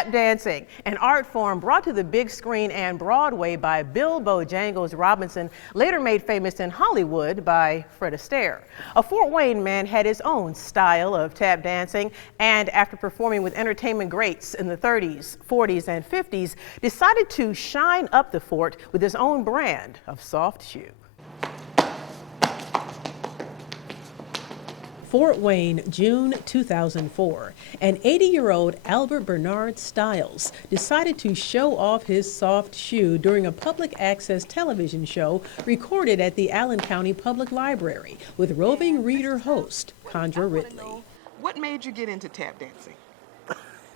Tap dancing, an art form brought to the big screen and Broadway by Bill Bojangles Robinson, later made famous in Hollywood by Fred Astaire. A Fort Wayne man had his own style of tap dancing, and after performing with entertainment greats in the 30s, 40s, and 50s, decided to shine up the fort with his own brand of soft shoe. Fort Wayne, June 2004. An 80-year-old Albert Bernard Stiles decided to show off his soft shoe during a public access television show recorded at the Allen County Public Library with roving reader host Condra Ridley. What made you get into tap dancing?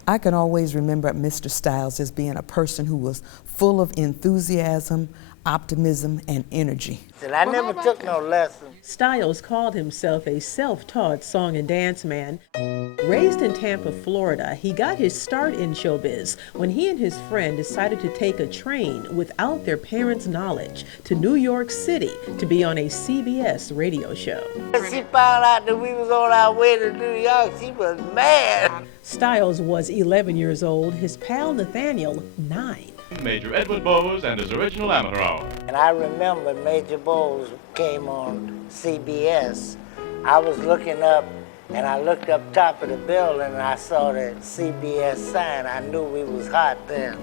I can always remember Mr. Stiles as being a person who was full of enthusiasm, optimism, and energy. And I never took no lessons. Stiles called himself a self-taught song and dance man. Raised in Tampa, Florida, he got his start in showbiz when he and his friend decided to take a train without their parents' knowledge to New York City to be on a CBS radio show. She found out that we was on our way to New York. She was mad. Stiles was 11 years old, his pal Nathaniel 9. Major Edward Bowes and his original amateur hour. And I remember Major Bowes came on CBS. I was looking up, and I looked up top of the building, and I saw the CBS sign. I knew we was hot then.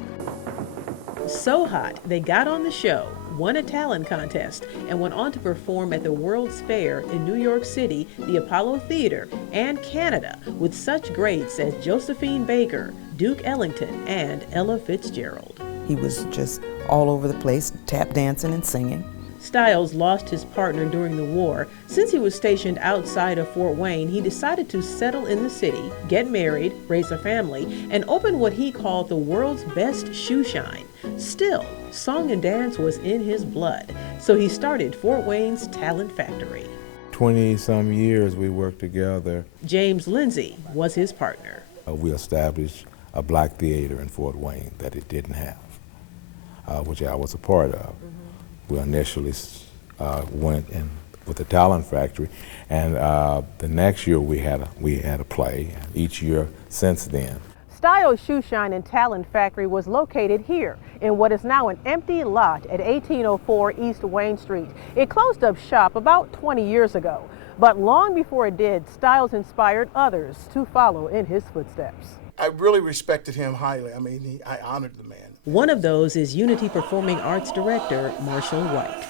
So hot, they got on the show, won a talent contest, and went on to perform at the World's Fair in New York City, the Apollo Theater, and Canada with such greats as Josephine Baker, Duke Ellington, and Ella Fitzgerald. He was just all over the place, tap dancing and singing. Stiles lost his partner during the war. Since he was stationed outside of Fort Wayne, he decided to settle in the city, get married, raise a family, and open what he called the world's best shoe shine. Still, song and dance was in his blood, so he started Fort Wayne's Talent Factory. 20-some years we worked together. James Lindsay was his partner. We established a black theater in Fort Wayne that it didn't have, which I was a part of. We initially went in with the Talent Factory, and the next year we had a play. Each year since then. Stiles Shoe Shine and Talent Factory was located here in what is now an empty lot at 1804 East Wayne Street. It closed up shop about 20 years ago, but long before it did, Stiles inspired others to follow in his footsteps. I really respected him highly. I mean, I honored the man. One of those is Unity Performing Arts Director Marshall White.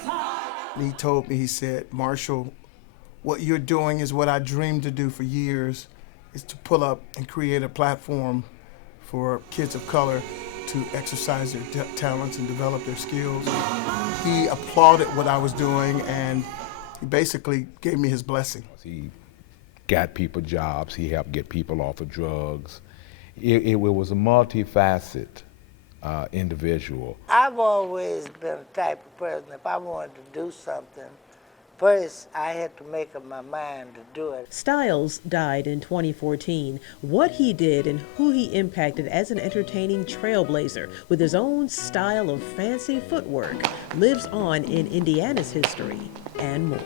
He told me, he said, "Marshall, what you're doing is what I dreamed to do for years, is to pull up and create a platform for kids of color to exercise their talents and develop their skills." He applauded what I was doing, and he basically gave me his blessing. He got people jobs. He helped get people off of drugs. It was a multifaceted individual. I've always been the type of person, if I wanted to do something, first I had to make up my mind to do it. Stiles died in 2014. What he did and who he impacted as an entertaining trailblazer with his own style of fancy footwork lives on in Indiana's history and more.